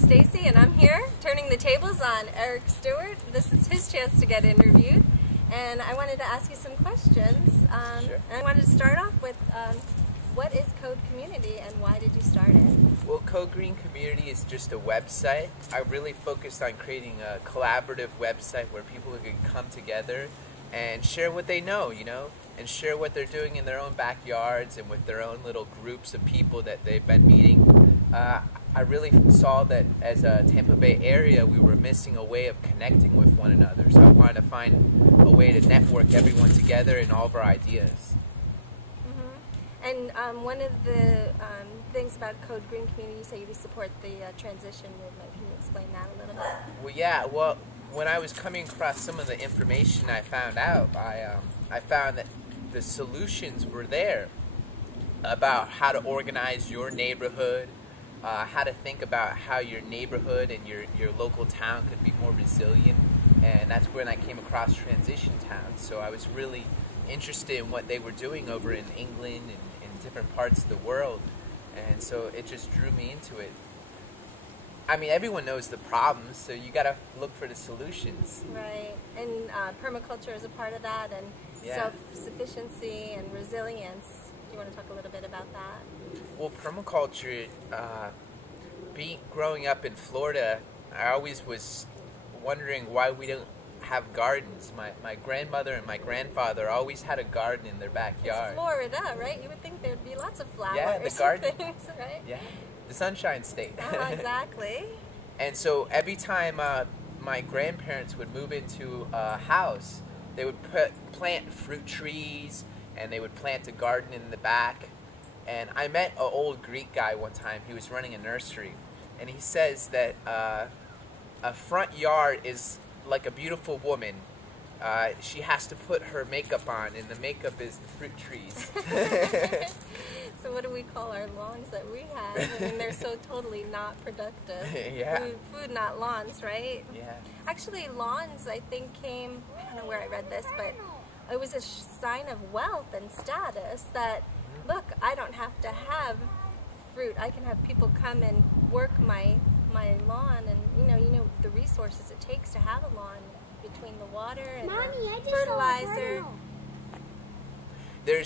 Stacy, and I'm here turning the tables on Eric Stewart. This is his chance to get interviewed, and I wanted to ask you some questions. Sure. And I wanted to start off with, what is Code Community and why did you start it? Well, Code Green Community is just a website. I really focused on creating a collaborative website where people can come together and share what they know, and share what they're doing in their own backyards and with their own little groups of people that they've been meeting. I really saw that as a Tampa Bay area, we were missing a way of connecting with one another. So I wanted to find a way to network everyone together and all of our ideas. And one of the things about Code Green Community, you say you support the transition movement. Can you explain that a little bit? Well, yeah. Well, when I was coming across some of the information I found out, I found that the solutions were there about how to organize your neighborhood, how to think about how your neighborhood and your local town could be more resilient. And that's when I came across transition towns. So I was really interested in what they were doing over in England and in different parts of the world. And so it just drew me into it. I mean, everyone knows the problems, so you got to look for the solutions. Right. And permaculture is a part of that, and self-sufficiency and resilience. Do you want to talk a little bit about that? Well, permaculture, growing up in Florida, I always was wondering why we don't have gardens. My grandmother and my grandfather always had a garden in their backyard. It's Florida, right? You would think there'd be lots of flowers. Yeah, the garden. Things, right? Yeah, the Sunshine State. Exactly. And so every time my grandparents would move into a house, they would plant fruit trees, and they would plant a garden in the back. And I met an old Greek guy one time. He was running a nursery, and he says that a front yard is like a beautiful woman. She has to put her makeup on, and the makeup is the fruit trees. So what do we call our lawns that we have? I mean, they're so totally not productive. Yeah. Food, not lawns, right? Yeah. Actually, lawns, I think, came, I don't know where I read this, but it was a sign of wealth and status that, look, I don't have to have fruit. I can have people come and work my lawn, and you know the resources it takes to have a lawn between the water and the fertilizer. There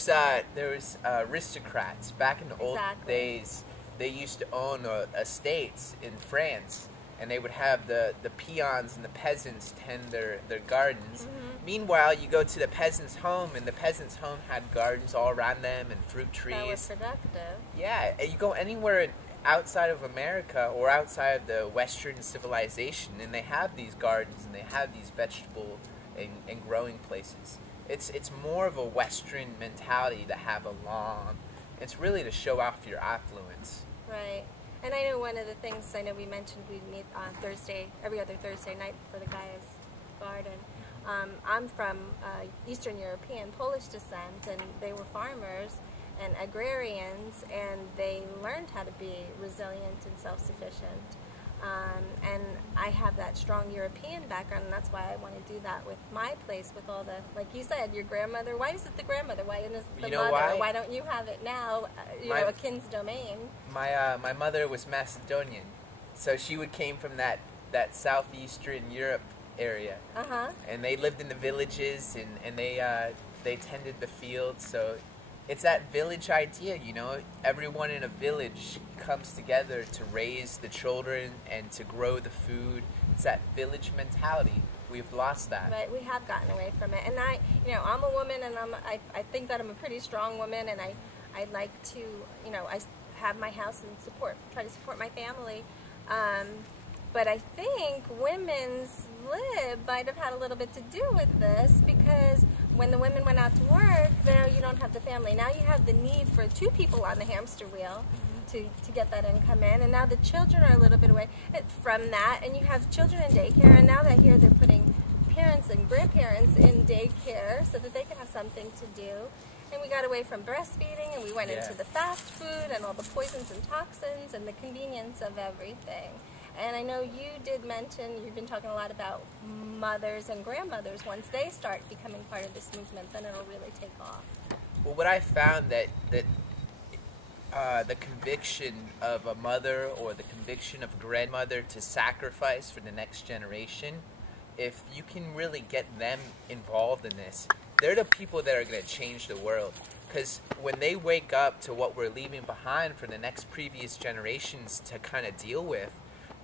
was aristocrats back in the old days. They used to own estates in France, and they would have the peons and the peasants tend their gardens. Meanwhile, you go to the peasant's home, and the peasant's home had gardens all around them and fruit trees. That was productive. Yeah, you go anywhere outside of America or outside of the Western civilization, and they have these gardens and they have these vegetable and growing places. It's more of a Western mentality to have a lawn. It's really to show off your affluence. Right. And I know one of the things, we mentioned we meet on every other Thursday night for the Gaia's Garden. I'm from Eastern European, Polish descent, and they were farmers and agrarians, and they learned how to be resilient and self-sufficient. And I have that strong European background, and that's why I want to do that with my place, with all the, like you said, your grandmother. Why is it the grandmother? Why isn't it the mother? Why? Why don't you have it now, a kin's domain? My mother was Macedonian, so she came from that southeastern Europe area. And they lived in the villages, and they tended the fields, so it's that village idea, everyone in a village comes together to raise the children and to grow the food. It's that village mentality. We've lost that. Right, we have gotten away from it. And I'm a woman, and I think that I'm a pretty strong woman, and I like to, I have my house and try to support my family. But I think women's lib might have had a little bit to do with this, because when the women went out to work, now you don't have the family. Now you have the need for two people on the hamster wheel to get that income in, and now the children are a little bit away from that, and you have children in daycare, and now they're putting parents and grandparents in daycare so that they can have something to do. And we got away from breastfeeding, and we went into the fast food and all the poisons and toxins and the convenience of everything. And I know you did mention, you've been talking a lot about mothers and grandmothers. Once they start becoming part of this movement, then it'll really take off. Well, what I found that the conviction of a mother or the conviction of a grandmother to sacrifice for the next generation, if you can really get them involved in this, they're the people that are going to change the world. Because when they wake up to what we're leaving behind for the next previous generations to kind of deal with,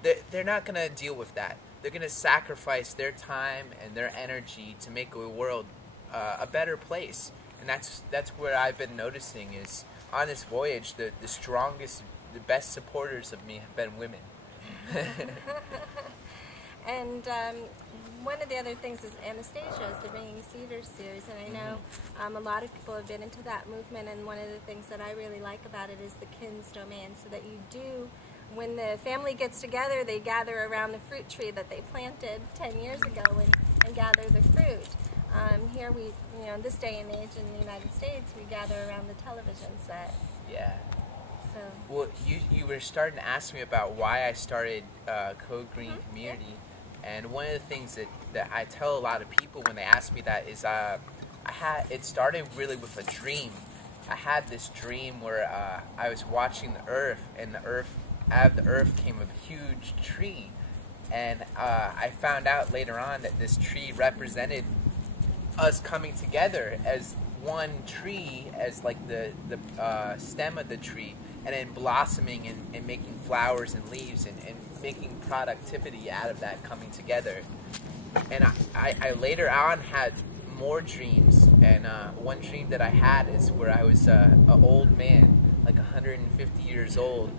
they're not going to deal with that. They're going to sacrifice their time and their energy to make a world a better place. And that's where I've been noticing is on this voyage, the strongest, the best supporters of me have been women. And one of the other things is Anastasia, is the Ringing Cedars series, and I know a lot of people have been into that movement, and one of the things that I really like about it is the kin's domain, so that you do, when the family gets together, they gather around the fruit tree that they planted 10 years ago and gather the fruit. Here we, in this day and age in the United States, we gather around the television set. Yeah. So. Well, you were starting to ask me about why I started Code Green Community, and one of the things that I tell a lot of people when they ask me that is it started really with a dream. I had this dream where I was watching the earth, and out of the earth came a huge tree, and I found out later on that this tree represented us coming together as one tree, as like the stem of the tree, and then blossoming and making flowers and leaves and making productivity out of that coming together. And I later on had more dreams, and one dream that I had is where I was an old man, like 150 years old,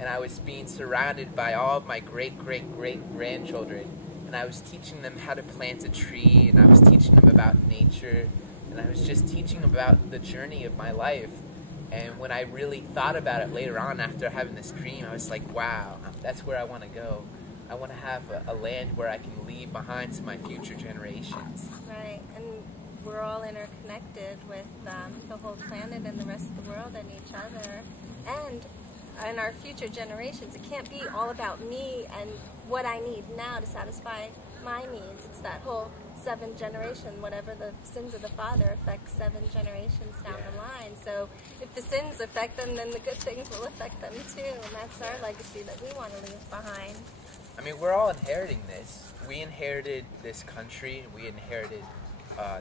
and I was being surrounded by all of my great-great-great-grandchildren, and I was teaching them how to plant a tree, and I was teaching them about nature, and I was just teaching them about the journey of my life. And when I really thought about it later on after having this dream, I was like, wow, that's where I want to go. I want to have a land where I can leave behind to my future generations. Right, and we're all interconnected with the whole planet and the rest of the world and each other. And our future generations, it can't be all about me and what I need now to satisfy my needs. It's that whole 7 generation, whatever the sins of the father affect 7 generations down the line. So if the sins affect them, then the good things will affect them too, and that's our legacy that we want to leave behind. I mean, we're all inheriting this. We inherited this country, we inherited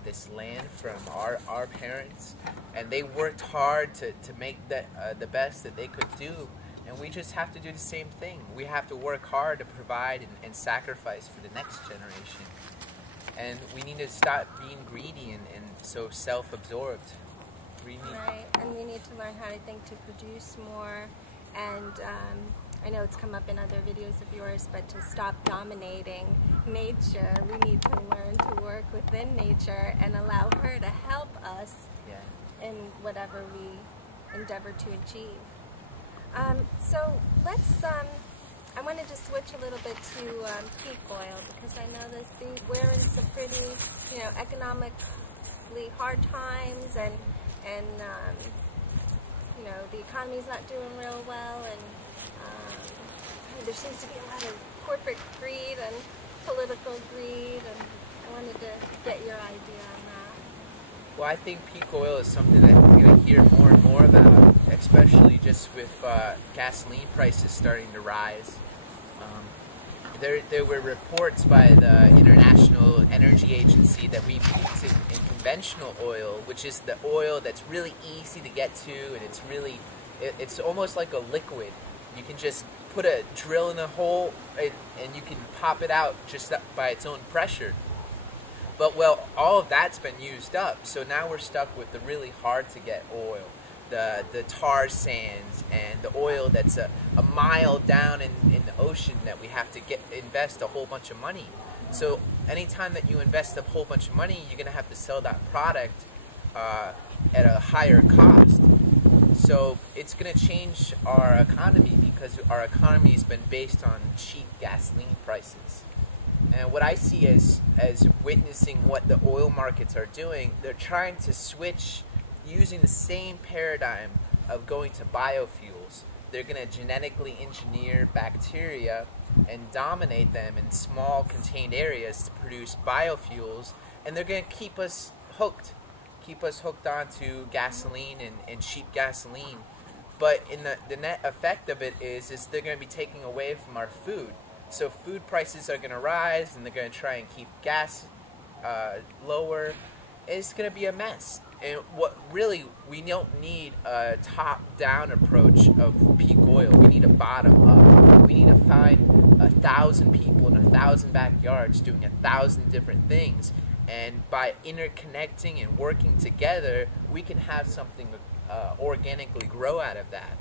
this land from our parents, and they worked hard to make the best that they could do, and we just have to do the same thing. We have to work hard to provide and sacrifice for the next generation. And we need to stop being greedy and so self-absorbed. Right, and we need to learn how to think to produce more, and I know it's come up in other videos of yours, but to stop dominating nature. We need to learn to work within nature and allow her to help us in whatever we endeavor to achieve. So let's, I wanted to switch a little bit to peak oil, because I know that we're in some pretty, economically hard times, and the economy's not doing real well, and there seems to be a lot of corporate greed and political greed, and I wanted to get your idea on that. Well, I think peak oil is something that we're going to hear more and more about, especially just with gasoline prices starting to rise. There were reports by the International Energy Agency that we peaked in conventional oil, which is the oil that's really easy to get to, and it's almost like a liquid. You can just put a drill in a hole and you can pop it out just by its own pressure. But well, all of that's been used up, so now we're stuck with the really hard to get oil, the tar sands, and the oil that's a mile down in the ocean that we have to invest a whole bunch of money. So anytime that you invest a whole bunch of money, you're going to have to sell that product at a higher cost. So it's going to change our economy, because our economy has been based on cheap gasoline prices. And what I see as witnessing what the oil markets are doing, they're trying to switch using the same paradigm of going to biofuels. They're going to genetically engineer bacteria and dominate them in small contained areas to produce biofuels, and they're going to keep us hooked onto gasoline and cheap gasoline. But in the net effect of it is they're going to be taking away from our food. So food prices are going to rise, and they're going to try and keep gas lower. It's going to be a mess. And what really, we don't need a top-down approach of peak oil. We need a bottom-up. We need to find 1,000 people in 1,000 backyards doing 1,000 different things. And by interconnecting and working together, we can have something organically grow out of that.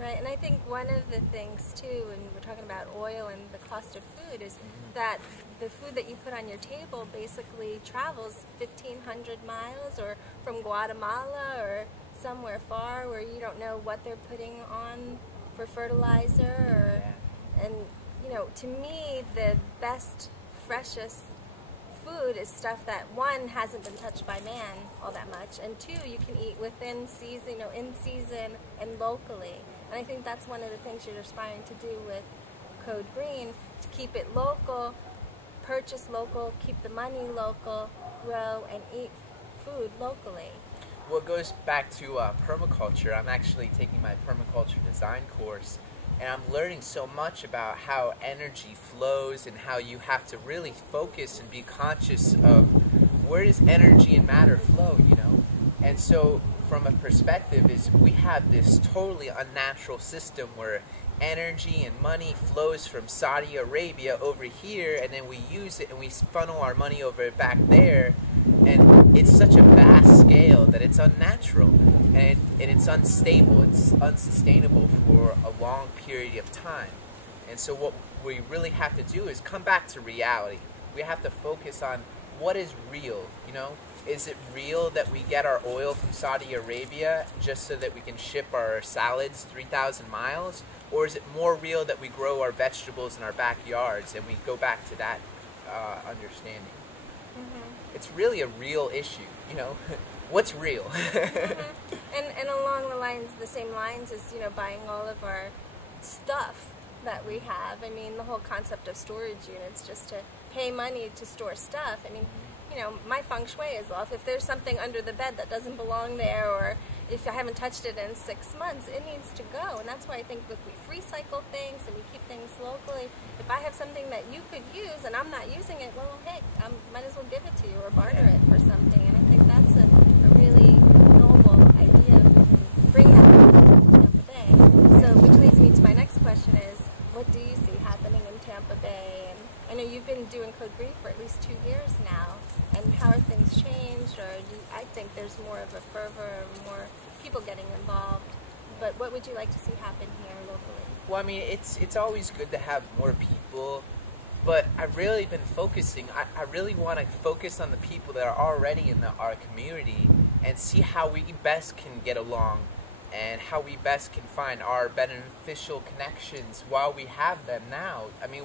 Right, and I think one of the things too, when we're talking about oil and the cost of food, is that the food that you put on your table basically travels 1,500 miles, or from Guatemala or somewhere far where you don't know what they're putting on for fertilizer. And to me, the best, freshest food is stuff that, one, hasn't been touched by man all that much, and two, you can eat within season, in season and locally. And I think that's one of the things you're aspiring to do with Code Green, to keep it local, purchase local, keep the money local, grow and eat food locally. Well, it goes back to permaculture. I'm actually taking my permaculture design course, and I'm learning so much about how energy flows and how you have to really focus and be conscious of where does energy and matter flow, And so from a perspective is we have this totally unnatural system where energy and money flows from Saudi Arabia over here, and then we use it and we funnel our money over back there, and it's such a vast scale that it's unnatural, and it's unstable, it's unsustainable for a long period of time. And so what we really have to do is come back to reality. We have to focus on what is real, Is it real that we get our oil from Saudi Arabia just so that we can ship our salads 3,000 miles? Or is it more real that we grow our vegetables in our backyards, and we go back to that understanding? Mm-hmm. It's really a real issue, What's real? Mm-hmm. And along the same lines as, buying all of our stuff that we have. I mean, the whole concept of storage units, just to pay money to store stuff. I mean, my feng shui is off. If there's something under the bed that doesn't belong there, or if I haven't touched it in 6 months, it needs to go. And that's why I think if we recycle things and we keep things locally, if I have something that you could use and I'm not using it, well, hey, I might as well give it to you or barter it for something. And I think that's a really noble idea if we can bring that to Tampa Bay. So, which leads me to my next question is, what do you see happening in Tampa Bay? And I know you've been doing Code Green for at least 2 years now. And how are things changed? Or I think there's more of a fervor, more people getting involved. But what would you like to see happen here locally? Well, I mean, it's always good to have more people, but I've really been focusing. I really want to focus on the people that are already in our community and see how we best can get along and how we best can find our beneficial connections while we have them now. I mean,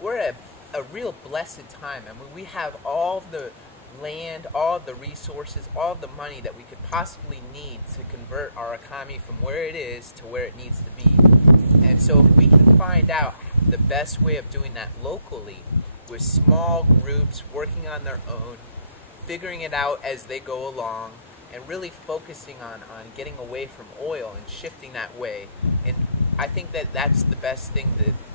we're at a real blessed time. I mean, we have all the land, all the resources, all the money that we could possibly need to convert our economy from where it is to where it needs to be. And so if we can find out the best way of doing that locally, with small groups working on their own, figuring it out as they go along, and really focusing on getting away from oil and shifting that way. And I think that's the best thing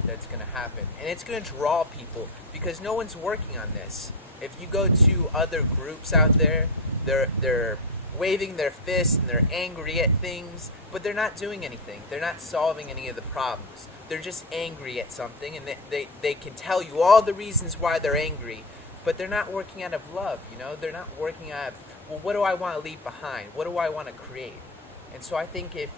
that's going to happen. And it's going to draw people, because no one's working on this. If you go to other groups out there, they're waving their fists and they're angry at things, but they're not doing anything. They're not solving any of the problems. They're just angry at something, and they can tell you all the reasons why they're angry, but they're not working out of love, They're not working out of, well, what do I want to leave behind? What do I want to create? And so I think if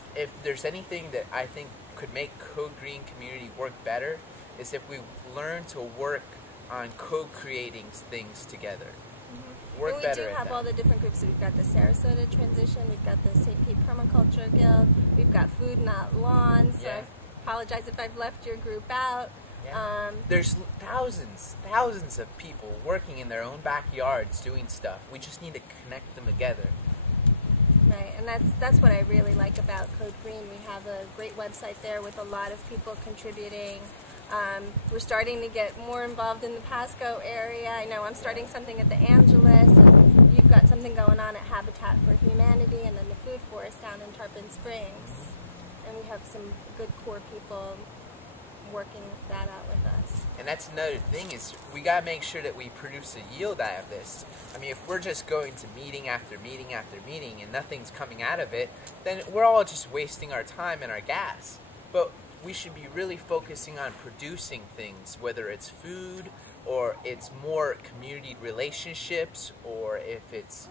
there's anything that I think could make Code Green community work better, is if we learn to work on co-creating things together. Mm-hmm. Work and better. We do have all the different groups. We've got the Sarasota Transition, we've got the St. Pete Permaculture Guild, we've got Food Not Lawn, so I apologize if I've left your group out. Yeah. There's thousands of people working in their own backyards doing stuff. We just need to connect them together. Right, and that's what I really like about Code Green. We have a great website there with a lot of people contributing. We're starting to get more involved in the Pasco area. I know I'm starting something at the Angelus, and you we've got something going on at Habitat for Humanity, and then the food forest down in Tarpon Springs. And we have some good core people working that out with us. And that's another thing, is we got to make sure that we produce a yield out of this. I mean, if we're just going to meeting after meeting after meeting and nothing's coming out of it, then we're all just wasting our time and our gas. But we should be really focusing on producing things, whether it's food or it's more community relationships, or if it's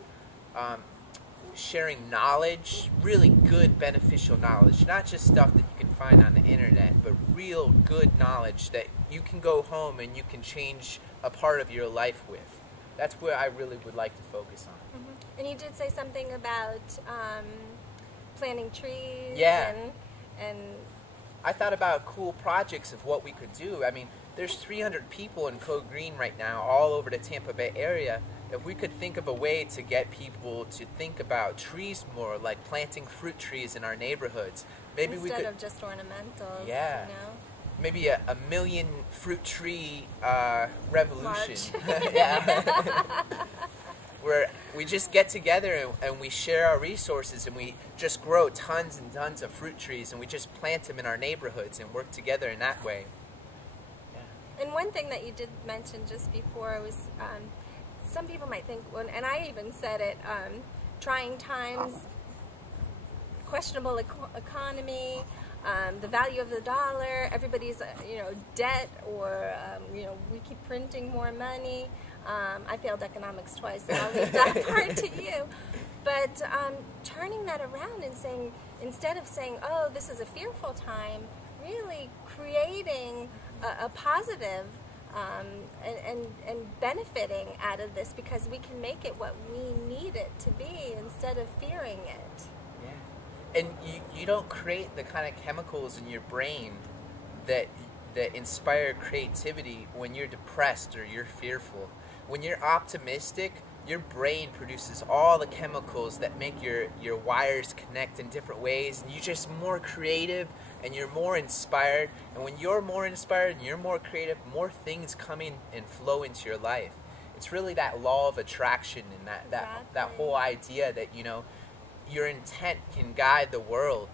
sharing knowledge, really good beneficial knowledge, not just stuff that you can find on the internet, but real good knowledge that you can go home and you can change a part of your life with. That's where I really would like to focus on. Mm-hmm. And you did say something about planting trees. Yeah. And I thought about cool projects of what we could do. I mean, there's 300 people in Code Green right now all over the Tampa Bay area. If we could think of a way to get people to think about trees more, like planting fruit trees in our neighborhoods, maybe instead we could, of just ornamentals. Yeah. You know? Maybe a million fruit tree revolution. March. Yeah. Where we just get together and we share our resources, and we just grow tons and tons of fruit trees, and we just plant them in our neighborhoods and work together in that way. Yeah. And one thing that you did mention just before was, some people might think, and I even said it, trying times, questionable economy, the value of the dollar, everybody's debt, or we keep printing more money. I failed economics twice, so I'll leave that part to you. But turning that around and saying, instead of saying, oh, this is a fearful time, really creating a positive and benefiting out of this, because we can make it what we need it to be instead of fearing it. Yeah. And you don't create the kind of chemicals in your brain that inspire creativity when you're depressed or you're fearful. When you're optimistic, your brain produces all the chemicals that make your wires connect in different ways, and you're just more creative and you're more inspired. And when you're more inspired and you're more creative, more things come in and flow into your life. It's really that law of attraction, and that whole idea that your intent can guide the world.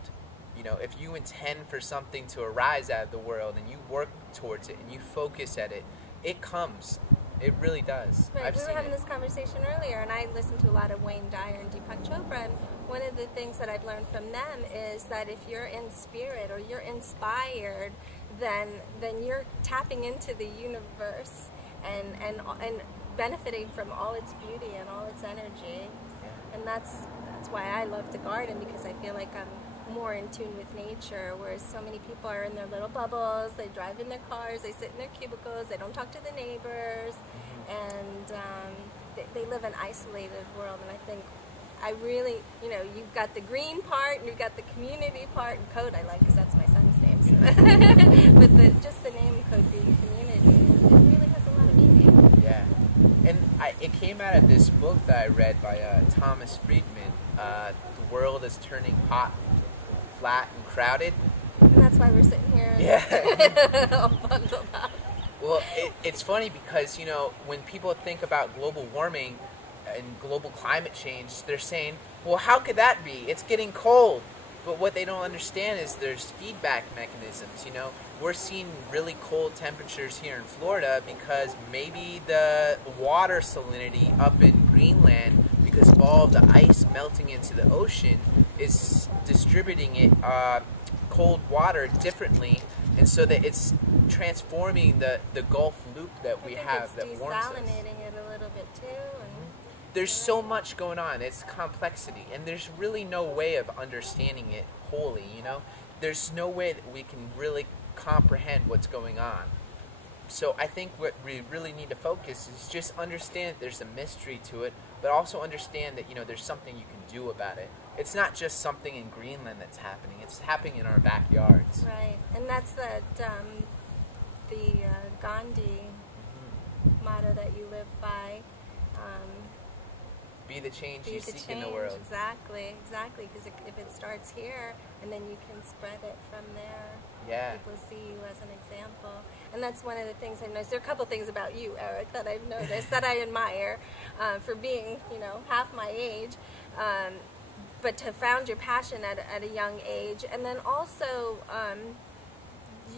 If you intend for something to arise out of the world and you work towards it and you focus at it, it comes. It really does. Right. We were having this conversation earlier, and I listened to a lot of Wayne Dyer and Deepak Chopra, and one of the things that I've learned from them is that if you're in spirit or you're inspired, then you're tapping into the universe and benefiting from all its beauty and all its energy. Yeah. And that's why I love to garden, because I feel like I'm more in tune with nature, whereas so many people are in their little bubbles, they drive in their cars, they sit in their cubicles, they don't talk to the neighbors, and they live an isolated world. And I think I really, you've got the green part and you've got the community part, and Code I like because that's my son's name, so. But just the name Code being community, it really has a lot of meaning. Yeah. And it came out of this book that I read by Thomas Friedman, The World is Turning Hot, Flat, and Crowded. And that's why we're sitting here all bundled up. Well, it's funny because, when people think about global warming and global climate change, they're saying, well, how could that be? It's getting cold. But what they don't understand is there's feedback mechanisms, We're seeing really cold temperatures here in Florida because maybe the water salinity up in Greenland, because of all of the ice melting into the ocean, is distributing it cold water differently, and so that it's transforming the Gulf Loop that we have that warms us. Desalinating it a little bit too. And there's so much going on. It's complexity, and there's really no way of understanding it wholly. There's no way that we can really comprehend what's going on. So I think what we really need to focus is just understand that there's a mystery to it, but also understand that there's something you can do about it. It's not just something in Greenland that's happening. It's happening in our backyards. Right, and that's the Gandhi motto that you live by. Be the change you seek in the world. Exactly, because if it starts here and then you can spread it from there. Yeah. People see you as an example. And that's one of the things I've noticed. There are a couple things about you, Eric, that I've noticed that I admire for being, half my age. But to found your passion at a young age, and then also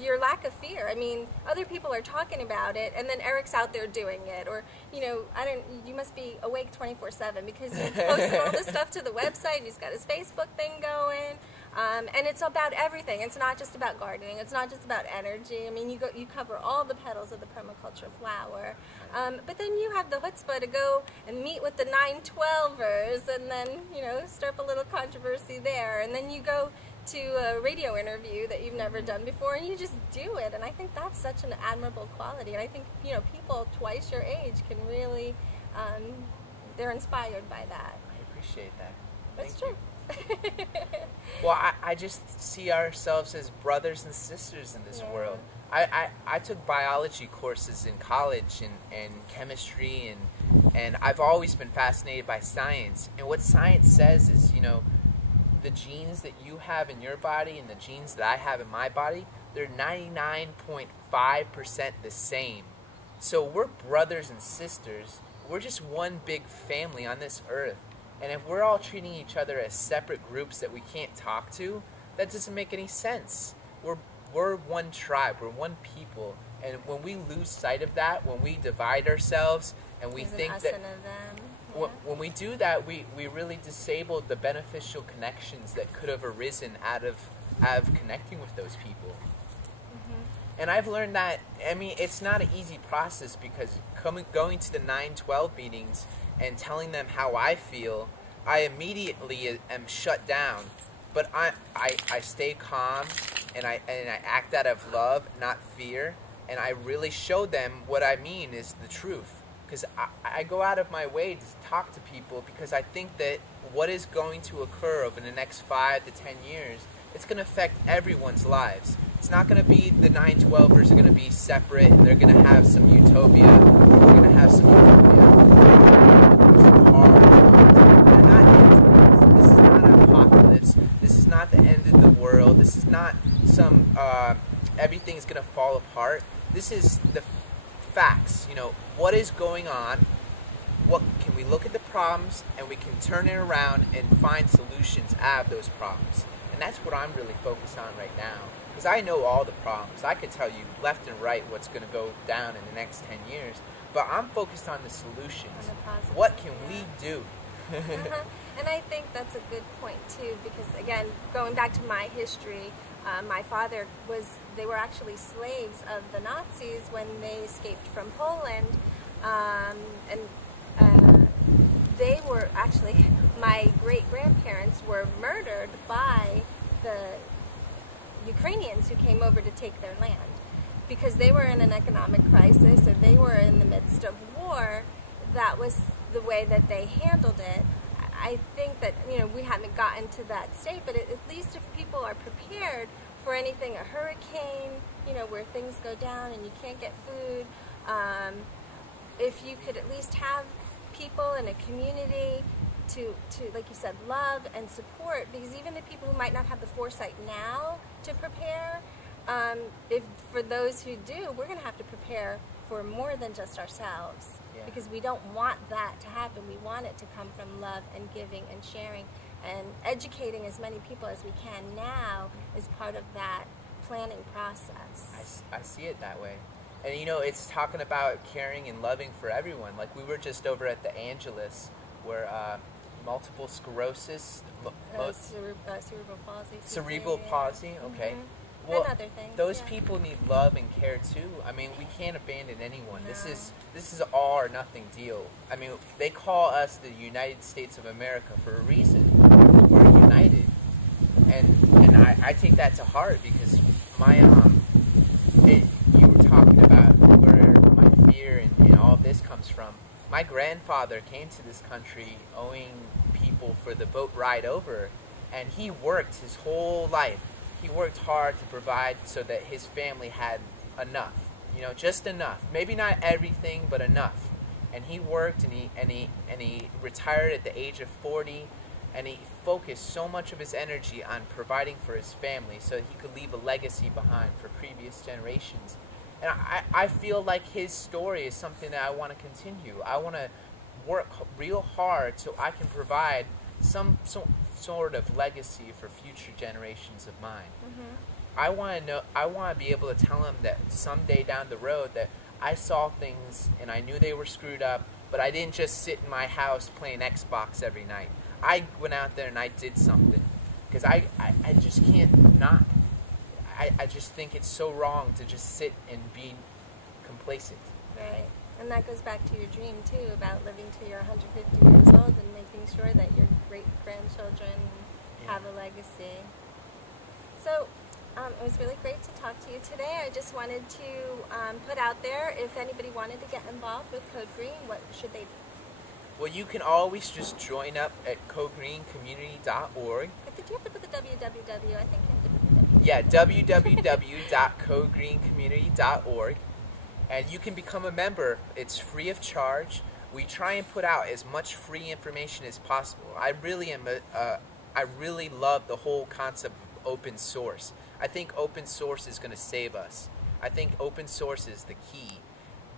your lack of fear. I mean, other people are talking about it, and then Eric's out there doing it. Or, you must be awake 24/7 because you post all this stuff to the website. He's got his Facebook thing going. And it's about everything. It's not just about gardening. It's not just about energy. I mean, you cover all the petals of the permaculture flower. But then you have the chutzpah to go and meet with the 912ers and then, stir up a little controversy there. And then you go to a radio interview that you've never done before and you just do it. And I think that's such an admirable quality. And I think, people twice your age can really, they're inspired by that. I appreciate that. That's true. Well, I just see ourselves as brothers and sisters in this world. I took biology courses in college and chemistry, and I've always been fascinated by science. And what science says is, the genes that you have in your body and the genes that I have in my body, they're 99.5% the same. So we're brothers and sisters. We're just one big family on this earth. And if we're all treating each other as separate groups that we can't talk to, that doesn't make any sense. We're one tribe, we're one people, and when we lose sight of that, when we divide ourselves, and we think that when we do that, we really disable the beneficial connections that could have arisen out of connecting with those people. And I've learned that, it's not an easy process because going to the 912 meetings and telling them how I feel, I immediately am shut down. But I stay calm and I act out of love, not fear. And I really show them what I mean is the truth. Because I go out of my way to talk to people because I think that what is going to occur over the next 5 to 10 years, it's going to affect everyone's lives. It's not going to be the 912ers are going to be separate and they're going to have some utopia. We're going to have some utopia. This is not an apocalypse. This is not the end of the world. This is not some everything's going to fall apart. This is the facts. What is going on? What can we look at the problems and we can turn it around and find solutions out of those problems? And that's what I'm really focused on right now. Because I know all the problems. I could tell you left and right what's going to go down in the next 10 years. But I'm focused on the solutions. What can we do? And I think that's a good point, too. Because, again, going back to my history, my father they were actually slaves of the Nazis when they escaped from Poland. They were actually, my great-grandparents were murdered by the Ukrainians who came over to take their land. Because they were in an economic crisis, or they were in the midst of war. That was the way that they handled it. I think that, we haven't gotten to that state, but at least if people are prepared for anything, a hurricane, where things go down and you can't get food, if you could at least have people in a community to, like you said, love and support, because even the people who might not have the foresight now to prepare, if for those who do, we're going to have to prepare for more than just ourselves. Yeah. Because we don't want that to happen. We want it to come from love and giving and sharing and educating as many people as we can now is part of that planning process. I see it that way. And it's talking about caring and loving for everyone. Like we were just over at the Angelus where multiple sclerosis, cerebral palsy, okay. Mm-hmm. Well, and other things, those people need love and care too. We can't abandon anyone. No. This is an all or nothing deal. They call us the United States of America for a reason. We're united, and I take that to heart because you were talking about where my fear and all of this comes from. My grandfather came to this country owing people for the boat ride over, and he worked his whole life. He worked hard to provide so that his family had enough, just enough. Maybe not everything, but enough. And he worked, and he retired at the age of 40, and he focused so much of his energy on providing for his family so he could leave a legacy behind for previous generations. And I feel like his story is something that I want to continue. I want to work real hard so I can provide some sort of legacy for future generations of mine. I want to know. I want to be able to tell him that someday down the road that I saw things and I knew they were screwed up, but I didn't just sit in my house playing Xbox every night. I went out there and I did something, because I just can't not. I just think it's so wrong to just sit and be complacent. Right. And that goes back to your dream, too, about living till you're 150 years old and making sure that your great-grandchildren have a legacy. So, it was really great to talk to you today. I just wanted to put out there, if anybody wanted to get involved with Code Green, what should they do? Well, you can always just join up at codegreencommunity.org. Did you have to put the www? I think you have to put the www. Yeah, www.codegreencommunity.org. And you can become a member. It's free of charge. We try and put out as much free information as possible. I really love the whole concept of open source. I think open source is going to save us. I think open source is the key.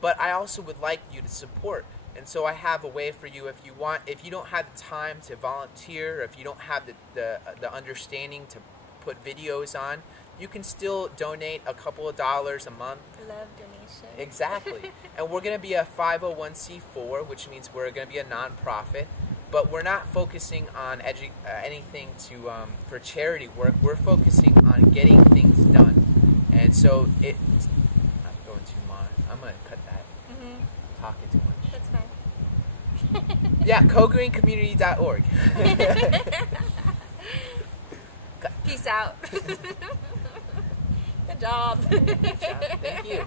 But I also would like you to support. And so I have a way for you if you want. If you don't have the time to volunteer, or if you don't have the understanding to put videos on, you can still donate a couple of dollars a month. Love donation. Exactly. And we're going to be a 501c4, which means we're going to be a nonprofit. But we're not focusing on anything for charity work. We're focusing on getting things done. And so it's not going too much. I'm going to cut that. I'm talking too much. That's fine. Yeah, codegreencommunity.org. Peace out. Good job. Good job. Thank you.